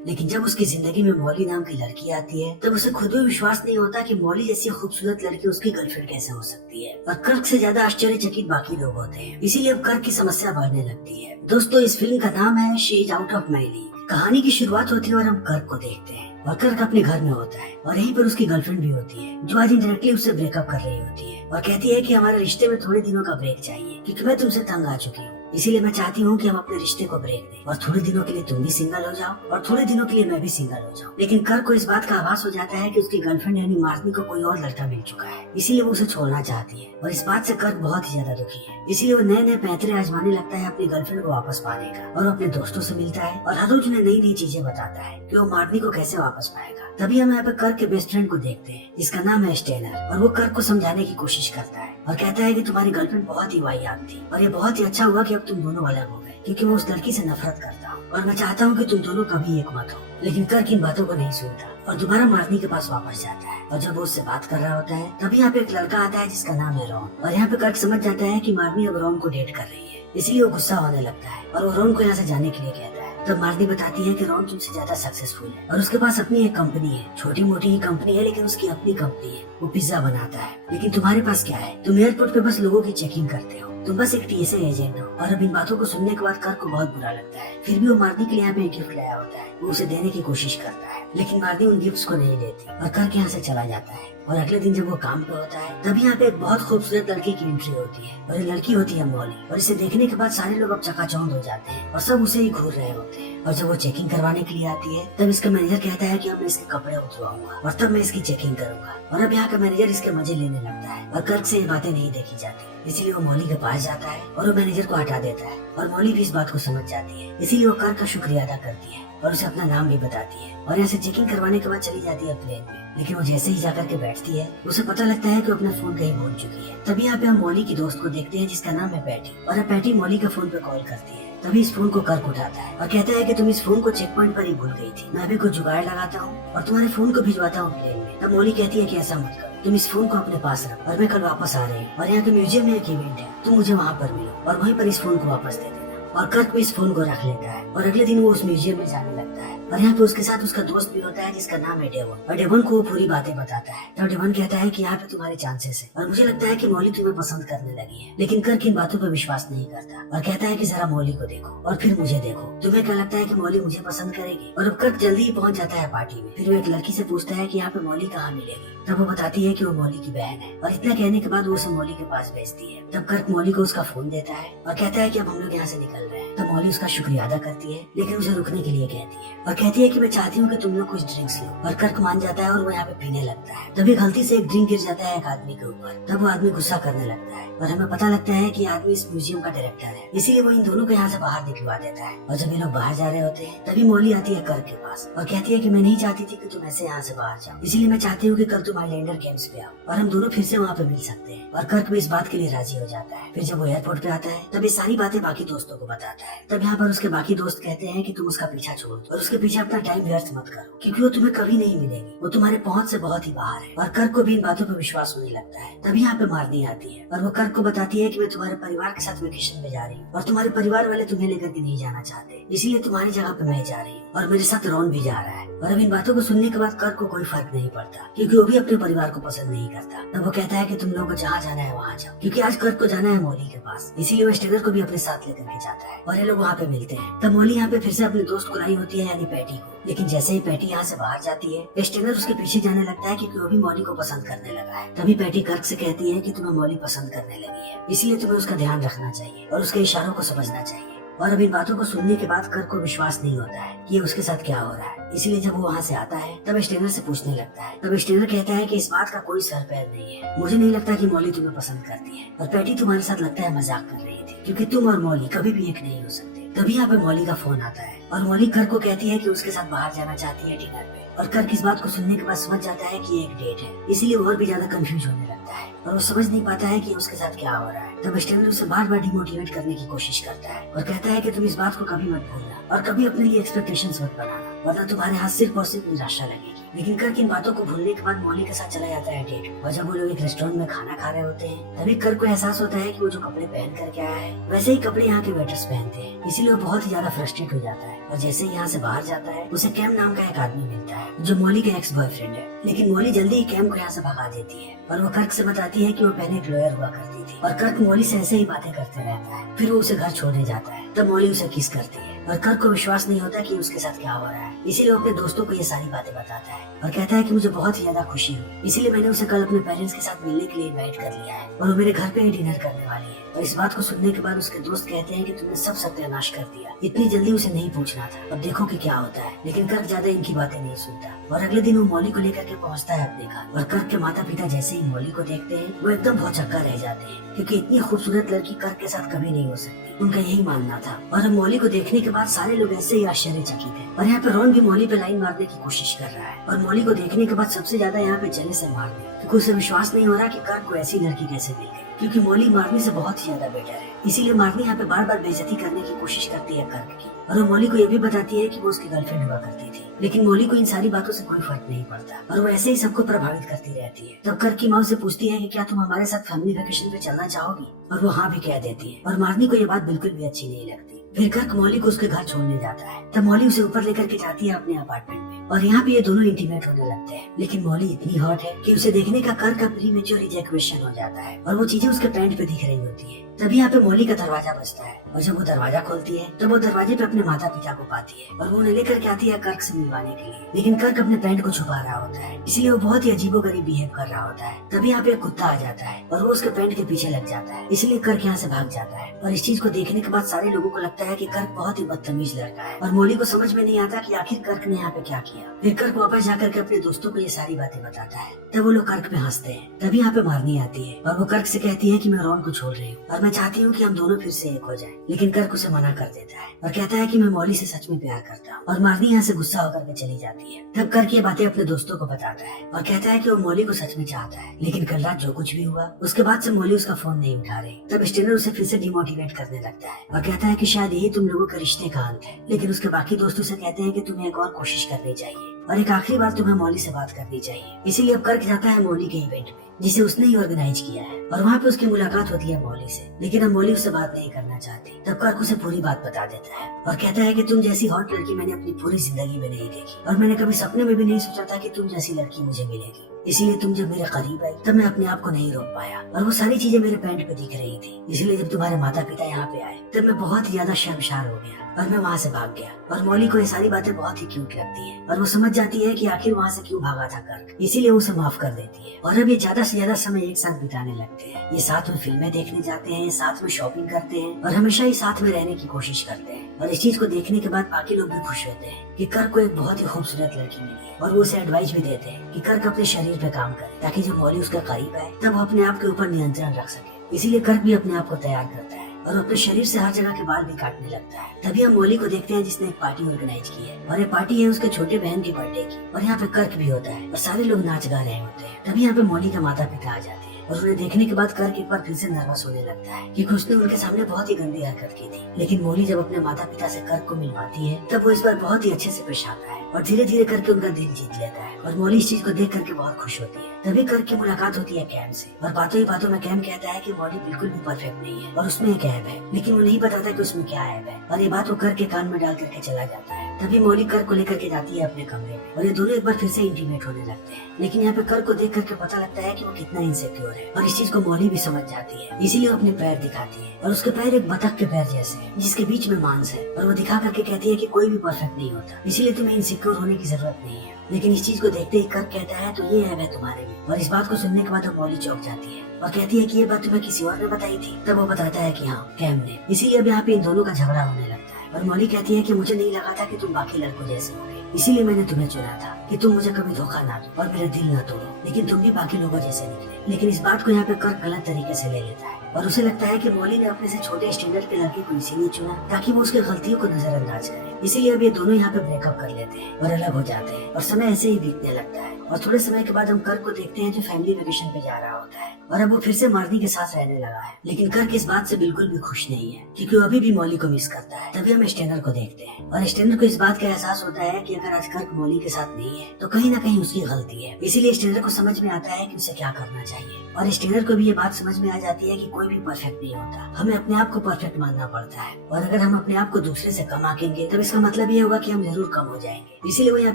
लेकिन जब उसकी जिंदगी में मॉली नाम की लड़की आती है तब उसे खुद भी विश्वास नहीं होता कि मॉली जैसी खूबसूरत लड़की उसकी गर्लफ्रेंड कैसे हो सकती है। और कर्क से ज्यादा आश्चर्यचकित बाकी लोग होते हैं, इसीलिए अब कर्क की समस्या बढ़ने लगती है। दोस्तों, इस फिल्म का नाम है she is out of my league. कहानी की शुरुआत होती है और हम कर्क को देखते हैं और कर्क अपने घर में होता है और यहीं पर उसकी गर्लफ्रेंड भी होती है जो आज इंडायरेक्टली उससे ब्रेकअप कर रही होती है और कहती है कि हमारे रिश्ते में थोड़े दिनों का ब्रेक चाहिए क्योंकि मैं तुमसे तंग आ चुकी हूँ। इसीलिए मैं चाहती हूँ कि हम अपने रिश्ते को ब्रेक दें और थोड़े दिनों के लिए तुम भी सिंगल हो जाओ और थोड़े दिनों के लिए मैं भी सिंगल हो जाऊँ। लेकिन कर्क को इस बात का आभास हो जाता है कि उसकी गर्लफ्रेंड यानी मार्नी को कोई और लड़का मिल चुका है, इसीलिए वो उसे छोड़ना चाहती है और इस बात से कर्क बहुत ही ज्यादा दुखी है। इसीलिए वो नए नए पैंतरे आजमाने लगता है अपनी गर्लफ्रेंड को वापस पाने का और अपने दोस्तों से मिलता है और हर रोज उन्हें नई नई चीजें बताता है कि वो मार्नी को कैसे वापस पाएगा। तभी हम यहाँ पे कर्क के बेस्ट फ्रेंड को देखते हैं जिसका नाम है स्टेनर और वो कर्क को समझाने की कोशिश करता है और कहता है कि तुम्हारी गर्लफ्रेंड बहुत ही वाहियात थी और ये बहुत ही अच्छा हुआ कि अब तुम दोनों अलग हो गए क्योंकि मैं उस लड़की से नफरत करता हूँ और मैं चाहता हूँ कि तुम दोनों कभी एक मत हो। लेकिन कर्क इन बातों को नहीं सुनता और दोबारा मार्नी के पास वापस जाता है और जब वो उससे बात कर रहा होता है तभी यहाँ पे एक लड़का आता है जिसका नाम है रॉन और यहाँ पे कर्क समझ जाता है कि मार्नी अब रॉन को डेट कर रही है, इसलिए वो गुस्सा होने लगता है और वो रॉन को यहाँ से जाने के लिए कहता है। तब मार्नी बताती है कि रॉन तुमसे ज्यादा सक्सेसफुल है और उसके पास अपनी एक कंपनी है, छोटी मोटी ही कंपनी है लेकिन उसकी अपनी कंपनी है, वो पिज्जा बनाता है। लेकिन तुम्हारे पास क्या है, तुम एयरपोर्ट पे बस लोगों की चेकिंग करते हो, तुम बस एक टीएसए एजेंट हो। और अब इन बातों को सुनने के बाद कर्क को बहुत बुरा लगता है। फिर भी वो मार्नी के लिए यहाँ पे एक गिफ्ट लाया होता है, वो उसे देने की कोशिश करता है लेकिन मार्नी उन गिफ्ट्स को नहीं लेती और कर्क यहाँ से चला जाता है। और अगले दिन जब वो काम पे होता है तभी यहाँ पे एक बहुत खूबसूरत लड़की की एंट्री होती है और ये लड़की होती है मॉली और इसे देखने के बाद सारे लोग अब चकाचौंध हो जाते हैं और सब उसे ही घूर रहे होते हैं। और जब वो चेकिंग करवाने के लिए आती है तब इसका मैनेजर कहता है कि अब मैं इसके कपड़े उतरवाऊंगा और तब मैं इसकी चेकिंग करूंगा। और अब यहाँ का मैनेजर इसके मजे लेने लगता है और कर्क से ये बातें नहीं देखी जाती, इसीलिए वो मॉली के पास जाता है और वो मैनेजर को हटा देता है और मॉली भी इस बात को समझ जाती है, इसीलिए वो कर्क का शुक्रिया अदा करती है और उसे अपना नाम भी बताती है और यहाँ से चेकिंग करवाने के बाद चली जाती है प्लेन में। लेकिन वो जैसे ही जाकर के बैठती है उसे पता लगता है कि अपना फोन कहीं भूल चुकी है। तभी यहाँ पे हम मॉली की दोस्त को देखते हैं जिसका नाम है पैटी और अब पैटी मॉली के फोन पे कॉल करती है। तभी इस फोन को कर्क उठाता है और कहता है कि तुम इस फोन को चेक पॉइंट पर ही भूल गई थी, मैं अभी कुछ जुगाड़ लगाता हूँ और तुम्हारे फोन को भिजवाता हूँ प्लेन में। तब मॉली कहती है कि ऐसा मत करो, तुम इस फोन को अपने पास रखो और मैं कल वापस आ रही हूँ और यहाँ के म्यूजियम में एक इवेंट है, तुम मुझे वहाँ पर मिलो और वहीं पर इस फोन को वापस दे देना। और कर्क भी इस फोन को रख लेता है और अगले दिन वो उस म्यूजियम में जाने लगता है और यहाँ पे उसके साथ उसका दोस्त भी होता है जिसका नाम है डेवन और डेवन को वो पूरी बातें बताता है। तो डेवन कहता है कि यहाँ पे तुम्हारे चांसेस है और मुझे लगता है कि मॉली तुम्हें पसंद करने लगी है। लेकिन कर्क इन बातों पर विश्वास नहीं करता और कहता है कि जरा मॉली को देखो और फिर मुझे देखो, तुम्हें क्या लगता है कि मॉली मुझे पसंद करेगी। और अब कर्क जल्दी ही पहुंच जाता है पार्टी में। फिर वो एक लड़की से पूछता है कि यहाँ पे मॉली कहाँ मिलेगी। तब वो बताती है कि वो मॉली की बहन है और इतना कहने के बाद वो उसे मॉली के पास भेजती है। तब कर्क मॉली को उसका फोन देता है और कहता है कि अब हम लोग यहाँ से निकल रहे हैं। तब मॉली उसका शुक्रिया अदा करती है लेकिन उसे रुकने के लिए कहती है और कहती है कि मैं चाहती हूँ कि तुम लोग कुछ ड्रिंक्स लो। और कर्क मान जाता है और वो यहाँ पे पीने लगता है। तभी गलती से एक ड्रिंक गिर जाता है एक आदमी के ऊपर। तब वो आदमी गुस्सा करने लगता है और हमें पता लगता है कि आदमी इस म्यूजियम का डायरेक्टर है, इसीलिए वो इन दोनों को यहाँ से बाहर निकलवा देता है। और जब ये लोग बाहर जा रहे होते हैं तभी मॉली आती है कर्क के पास और कहती है कि मैं नहीं चाहती थी कि तुम ऐसे यहाँ से बाहर जाओ, इसीलिए मैं चाहती हूँ कि कल तुम आइलैंडर गेम्स पे आओ और हम दोनों फिर से वहाँ पे मिल सकते हैं। और कर्क भी इस बात के लिए राजी हो जाता है। फिर जब वो एयरपोर्ट पे आता है तब ये सारी बातें बाकी दोस्तों को बताता है। तब यहाँ पर उसके बाकी दोस्त कहते हैं कि तुम उसका पीछा छोड़ दो और उसके पीछे अपना टाइम व्यर्थ मत करो क्योंकि वो तुम्हें कभी नहीं मिलेगी, वो तुम्हारे पहुंच से बहुत ही बाहर है। और कर्क को भी इन बातों पर विश्वास होने लगता है। तभी यहाँ पे मार्नी आती है और वो कर्क को बताती है कि मैं तुम्हारे परिवार के साथ वेकेशन में जा रही हूँ और तुम्हारे परिवार वाले तुम्हें लेकर के नहीं जाना चाहते, इसीलिए तुम्हारी जगह पे मैं जा रही हूँ और मेरे साथ रॉन भी जा रहा है। और अब इन बातों को सुनने के बाद कर्क को कोई फर्क नहीं पड़ता क्योंकि वो भी अपने परिवार को पसंद नहीं करता। तब वो कहता है कि तुम लोगों को जहाँ जाना है वहाँ जाओ क्योंकि आज कर्क को जाना है मॉली के पास, इसीलिए वो स्टेनर को भी अपने साथ लेकर के जाता है और ये लोग वहाँ पे मिलते हैं। तब मॉली यहाँ पे फिर से अपने दोस्त को लाई होती है यानी पैटी को। लेकिन जैसे ही पैटी यहाँ से बाहर जाती है स्टेनर उसके पीछे जाने लगता है क्योंकि वो भी मॉली को पसंद करने लगा है। तभी पैटी कर्क से कहती है कि तुम्हें मॉली पसंद करने लगी है, इसलिए तुम्हें उसका ध्यान रखना चाहिए और उसके इशारों को समझना चाहिए। और अब इन बातों को सुनने के बाद कर्क को विश्वास नहीं होता है कि उसके साथ क्या हो रहा है, इसीलिए जब वो वहाँ से आता है तब स्टेनर से पूछने लगता है। तब स्टेनर कहता है कि इस बात का कोई सर पैर नहीं है, मुझे नहीं लगता कि मॉली तुम्हें पसंद करती है और पैटी तुम्हारे साथ लगता है मजाक कर रही थी क्योंकि तुम और मॉली कभी भी एक नहीं हो सकते। तभी यहाँ पे मॉली का फोन आता है और मॉली कर्क को कहती है कि उसके साथ बाहर जाना चाहती है डिनर पे। और कर्क इस बात को सुनने के बाद समझ जाता है कि ये एक डेट है, इसीलिए वो और भी ज्यादा कंफ्यूज होने लगता है और वो समझ नहीं पाता है कि उसके साथ क्या हो रहा है। तब स्टेनर उसे बार बार डिमोटिवेट करने की कोशिश करता है और कहता है कि तुम इस बात को कभी मत भूलना और कभी अपने लिए एक्सपेक्टेशंस मत बनाना। वरना तुम्हारे हाथ सिर्फ और सिर्फ निराशा लगेगी। लेकिन कर्क इन बातों को भूलने के बाद मॉली के साथ चला जाता है डेट। और जब वो लोग एक रेस्टोरेंट में खाना खा रहे होते हैं तभी कर्क को एहसास होता है कि वो जो कपड़े पहन करके आया है वैसे ही कपड़े यहाँ के वेटर्स पहनते हैं। इसीलिए वो बहुत ही ज्यादा फ्रस्ट्रेट हो जाता है और जैसे ही यहाँ से बाहर जाता है उसे कैम नाम का एक आदमी मिलता है जो मॉली का एक्स बॉयफ्रेंड है। लेकिन मॉली जल्दी ही कैम को यहाँ से भगा देती है और वो कर्क से बताती है कि वो पहले एक लॉयर हुआ करती थी। और कर्क मॉली से ऐसे ही बातें करते रहता है। फिर वो उसे घर छोड़ने जाता है। तब मॉली उसे किस करती है और कर्क को विश्वास नहीं होता कि उसके साथ क्या हो रहा है। इसीलिए वो अपने दोस्तों को ये सारी बातें बताता है और कहता है कि मुझे बहुत ही ज्यादा खुशी हुई, इसीलिए मैंने उसे कल अपने पेरेंट्स के साथ मिलने के लिए इनवाइट कर लिया है और वो मेरे घर पे ही डिनर करने वाली है। और इस बात को सुनने के बाद उसके दोस्त कहते हैं कि तुमने सब सत्यानाश कर दिया, इतनी जल्दी उसे नहीं पूछना था, अब देखो कि क्या होता है। लेकिन कर्क ज्यादा इनकी बातें नहीं सुनता और अगले दिन वो मॉली को लेकर के पहुंचता है अपने घर। और कर्क के माता पिता जैसे ही मॉली को देखते हैं वो एकदम बहुत चक्का रह जाते हैं क्योंकि इतनी खूबसूरत लड़की कर्क के साथ कभी नहीं हो सकती, उनका यही मानना था। और अब मॉली को देखने के बाद सारे लोग ऐसे ही आश्चर्यचकित हैं। और यहाँ पे रॉन भी मॉली पे लाइन मारने की कोशिश कर रहा है और मॉली को देखने के बाद सबसे ज्यादा यहाँ पे जेलस है मार्नी, क्योंकि उसे विश्वास नहीं हो रहा कि कर्क को ऐसी लड़की कैसे मिल गई, क्योंकि मॉली मार्नी से बहुत ही ज्यादा बेटर है। इसीलिए मार्नी यहाँ पे बार बार बेइज्जती करने की कोशिश करती है कर्क की। और वो मॉली को ये भी बताती है कि वो उसकी गर्लफ्रेंड हुआ करती थी। लेकिन मॉली को इन सारी बातों से कोई फर्क नहीं पड़ता और वो ऐसे ही सबको प्रभावित करती रहती है। तब कर्क की माँ से पूछती है कि क्या तुम हमारे साथ फैमिली वेकेशन पे चलना चाहोगी, और वो हाँ भी कह देती है। और मार्नी को ये बात बिल्कुल भी अच्छी नहीं लगती। फिर कर्क मॉली को उसके घर छोड़ने जाता है। तब मॉली उसे ऊपर लेकर के जाती है अपने अपार्टमेंट में और यहाँ पे ये दोनों इंटीमेट होने लगते हैं। लेकिन मॉली इतनी हॉट है कि उसे देखने का कर्क का प्रीमेच्योर इजैकुलेशन हो जाता है और वो चीजें उसके पैंट पे दिख रही होती है। तभी यहाँ पे मॉली का दरवाजा बजता है और जब वो दरवाजा खोलती है तब वो दरवाजे पे अपने माता पिता को पाती है और वो उन्हें लेकर के आती है कर्क से मिलवाने के लिए। लेकिन कर्क अपने पैंट को छुपा रहा होता है, इसलिए वो बहुत ही अजीबोगरीब बिहेव कर रहा होता है। तभी यहाँ पे एक कुत्ता आ जाता है और वो उसके पैंट के पीछे लग जाता है, इसलिए कर्क यहाँ से भाग जाता है। और इस चीज को देखने के बाद सारे लोगों को लगता है कि कर्क बहुत ही बदतमीज लड़का है और मॉली को समझ में नहीं आता कि आखिर कर्क ने यहाँ पे क्या किया। फिर कर्क वापस जाकर के अपने दोस्तों को ये सारी बातें बताता है। तब वो लोग कर्क पे हंसते हैं। तभी यहाँ पे मार्नी आती है और वो कर्क से कहती है कि मैं रॉन को छोड़ रही हूँ और मैं चाहती हूँ कि हम दोनों फिर से एक हो जाएं। लेकिन कर्क उसे मना कर देता है और कहता है कि मैं मॉली से सच में प्यार करता हूँ। और मार्नी यहाँ से गुस्सा होकर के चली जाती है। तब कर्क ये बातें अपने दोस्तों को बताता है और कहता है कि वो मॉली को सच में चाहता है। लेकिन कल रात जो कुछ भी हुआ उसके बाद से मॉली उसका फोन नहीं उठा रही। तब स्टेनर उसे फिर से डिमोटिवेट करने लगता है और कहता है कि शायद यही तुम लोगों के रिश्ते का अंत है। लेकिन उसके बाकी दोस्तों से कहते हैं कि तुम्हें एक और कोशिश करनी चाहिए और एक आखिरी बार तुम्हें मॉली से बात करनी चाहिए। इसीलिए अब कर्क जाता है मॉली के इवेंट में जिसे उसने ही ऑर्गेनाइज किया है और वहाँ पे उसकी मुलाकात होती है मॉली से। लेकिन अब मॉली उससे बात नहीं करना चाहती। तब कर्क उसे पूरी बात बता देता है और कहता है कि तुम जैसी हॉट लड़की मैंने अपनी पूरी जिंदगी में नहीं देखी और मैंने कभी सपने में भी नहीं सोचा था कि तुम जैसी लड़की मुझे मिलेगी। इसीलिए तुम जब मेरे करीब आई तब मैं अपने आप को नहीं रोक पाया और वो सारी चीजें मेरे पैंट पे दिख रही थी। इसलिए जब तुम्हारे माता पिता यहाँ पे आए तब मैं बहुत ही ज्यादा शर्मसार हो गया और मैं वहाँ से भाग गया। और मॉली को ये सारी बातें बहुत ही क्यूट लगती है और वो समझ जाती है कि आखिर वहाँ से क्यों भागा था कर्क, इसीलिए उसे माफ कर देती है। और अब ये ज्यादा से ज्यादा समय एक साथ बिताने लगते हैं। ये साथ में फिल्में देखने जाते हैं, साथ में शॉपिंग करते हैं और हमेशा ही साथ में रहने की कोशिश करते हैं। और इस चीज को देखने के बाद बाकी लोग भी खुश होते हैं कि कर्क को एक बहुत ही खूबसूरत लड़की मिली है और वो उसे एडवाइस भी देते हैं कि कर्क अपने शरीर पे काम करे ताकि जब मॉली उसके करीब आए तब वो अपने आप के ऊपर नियंत्रण रख सके। इसीलिए कर्क भी अपने आप को तैयार करता है और अपने शरीर से हर जगह के बाल भी काटने लगता है। तभी हम मॉली को देखते हैं जिसने एक पार्टी ऑर्गेनाइज की है और ये पार्टी है उसके छोटे बहन की बर्थडे की और यहाँ पे कर्क भी होता है और सारे लोग नाच गा रहे होते हैं। तभी यहाँ पे मॉली का माता पिता आ जाते हैं और उन्हें देखने के बाद कर्क एक बार फिर से नर्वस होने लगता है क्योंकि उसने उनके सामने बहुत ही गंदी हरकत की थी। लेकिन मॉली जब अपने माता पिता से कर्क को मिलवाती है तब वो इस बार बहुत ही अच्छे से पेश आता है और धीरे धीरे करके उनका दिल जीत लेता है और मॉली इस चीज को देख करके बहुत खुश होती है। तभी कर्क की मुलाकात होती है कैम से और बातों ही बातों में कैम कहता है कि मॉली बिल्कुल भी परफेक्ट नहीं है और उसमें एक ऐब है, लेकिन वो नहीं बताता कि उसमें क्या ऐब है और ये बात वो कर्क के कान में डाल करके चला जाता है। तभी मॉली कर्क को लेकर के जाती है अपने कमरे में और ये दोनों एक बार फिर से इंटीमेट होने लगते हैं। लेकिन यहाँ पे कर्क को देख करके पता लगता है कि वो कितना इनसिक्योर है और इस चीज को मॉली भी समझ जाती है। इसीलिए वो अपने पैर दिखाती है और उसके पैर एक बतख के पैर जैसे हैं जिसके बीच में मांस है और वो दिखा करके कहती है कि कोई भी परफेक्ट नहीं होता, इसीलिए तुम्हें इनसिक्योर होने की जरूरत नहीं है। लेकिन इस चीज को देखते ही कर्क कहता है तो ये है तुम्हारे में। और इस बात को सुनने के बाद वो मॉली चौंक जाती है और कहती है कि ये बात तुम्हें किसी और ने बताई थी। तब वो बताता है कि हाँ कैम ने। इसीलिए अब यहाँ पे इन दोनों का झगड़ा होने लगता है और मॉली कहती है कि मुझे नहीं लगा था कि तुम बाकी लड़कों जैसे होगे, इसीलिए मैंने तुम्हें चुना था कि तुम मुझे कभी धोखा ना दो और मेरा दिल ना तोड़ो, लेकिन तुम भी बाकी लोगों जैसे निकले। लेकिन इस बात को यहाँ पे कर्क गलत तरीके से ले लेता है और उसे लगता है कि मॉली ने अपने से छोटे स्टैंडर्ड के लड़के को इसीलिए चुना ताकि वो उसकी गलतियों को नजरअंदाज करे। इसीलिए अब ये दोनों यहाँ पे ब्रेकअप कर लेते हैं और अलग हो जाते हैं और समय ऐसे ही बीतने लगता है। और थोड़े समय के बाद हम कर्क को देखते हैं जो फैमिली वेकेशन पे जा रहा होता है और अब वो फिर से मार्नी के साथ रहने लगा है। लेकिन कर्क इस बात से बिल्कुल भी खुश नहीं है क्योंकि वो अभी भी मॉली को मिस करता है। तभी हम स्टेनर को देखते हैं और स्टेनर को इस बात का एहसास होता है कि अगर आज कर्क मॉली के साथ नहीं है तो कहीं ना कहीं उसकी गलती है। इसीलिए स्टेनर को समझ में आता है कि उसे क्या करना चाहिए और स्टेनर को भी ये बात समझ में आ जाती है कि कोई भी परफेक्ट नहीं होता, हमें अपने आप को परफेक्ट मानना पड़ता है और अगर हम अपने आप को दूसरे से कम आंकेंगे तब इसका मतलब ये होगा कि हम जरूर कम हो जाएंगे। इसीलिए वो यहाँ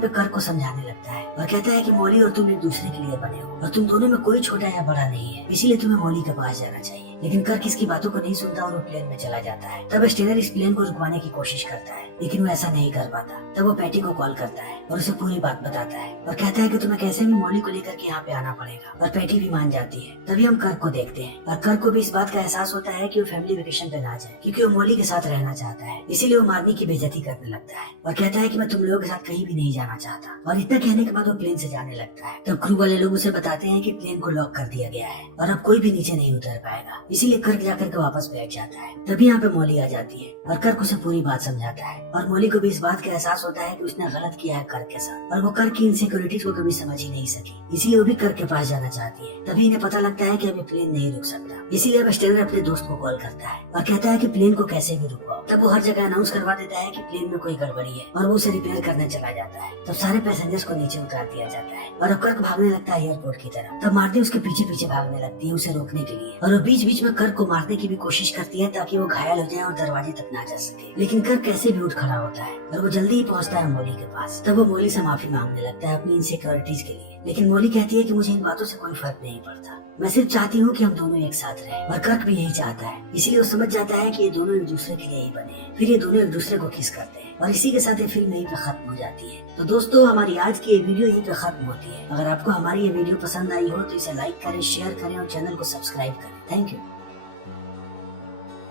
पे कर्क को समझाने लगता है और कहता है कि मॉली और तुम एक दूसरे के लिए बने हो और तुम दोनों में कोई छोटा या बड़ा नहीं है, इसीलिए तुम्हें मॉली के पास जाना चाहिए। लेकिन कर्क इसकी बातों को नहीं सुनता और वो प्लेन में चला जाता है। तब स्टेनर इस प्लेन को रुकवाने की कोशिश करता है लेकिन वो ऐसा नहीं कर पाता। तब वो पैटी को कॉल करता है और उसे पूरी बात बताता है और कहता है कि तुम्हें कैसे भी मॉली को लेकर के यहाँ पे आना पड़ेगा और पैटी भी मान जाती है। तभी हम कर्क को देखते हैं और कर्क को भी इस बात का एहसास होता है कि वो फैमिली वेकेशन पे ना जाए क्योंकि वो मॉली के साथ रहना चाहता है। इसीलिए वो मार्नी की बेइज्जती करने लगता है और कहता है कि मैं तुम लोगों के साथ कहीं भी नहीं जाना चाहता। और इतना कहने के बाद वो प्लेन से जाने लगता है। तब क्रू वाले लोग उसे बताते हैं कि प्लेन को लॉक कर दिया गया है और अब कोई भी नीचे नहीं उतर पाएगा। इसीलिए कर्क जाकर के वापस बैठ जाता है। तभी यहाँ पे मॉली आ जाती है और कर्क उसे पूरी बात समझाता है और मॉली को भी इस बात का एहसास होता है कि उसने गलत किया है कर्क के साथ और वो कर्क की इनसिक्योरिटीज को कभी समझ ही नहीं सकी। इसीलिए वो भी कर्क के पास जाना चाहती है। तभी इन्हें पता लगता है कि अभी प्लेन नहीं रुक सकता। इसीलिए अब स्टेनर अपने दोस्त को कॉल करता है और कहता है कि प्लेन को कैसे भी रुकवाओ। तब वो हर जगह अनाउंस करवा देता है कि प्लेन में कोई गड़बड़ी है और वो उसे रिपेयर करने चला जाता है। तब सारे पैसेंजर्स को नीचे उतार दिया जाता है और अब कर्क भागने लगता है एयरपोर्ट की तरफ। तब मार्नी उसके पीछे पीछे भागने लगती है उसे रोकने के लिए और वो बीच बीच में कर्क को मारने की भी कोशिश करती है ताकि वो घायल हो जाए और दरवाजे तक ना जा सके। लेकिन कर्क कैसे भी उठ खड़ा होता है और वो जल्दी ही पहुंचता है मॉली के पास। तब वो मॉली से माफी मांगने लगता है अपनी इनसिक्योरिटीज के लिए। लेकिन मॉली कहती है कि मुझे इन बातों से कोई फर्क नहीं पड़ता, मैं सिर्फ चाहती हूँ कि हम दोनों एक साथ रहें। और कर्क भी यही चाहता है। इसीलिए वो समझ जाता है कि ये दोनों एक दूसरे के लिए ही बने हैं। फिर ये दोनों एक दूसरे को किस करते हैं और इसी के साथ ये फिल्म यहीं पे खत्म हो जाती है। तो दोस्तों हमारी आज की ये वीडियो यहीं पे खत्म होती है। अगर आपको हमारी ये वीडियो पसंद आई हो तो इसे लाइक करें, शेयर करें और चैनल को सब्सक्राइब करें। Thank you.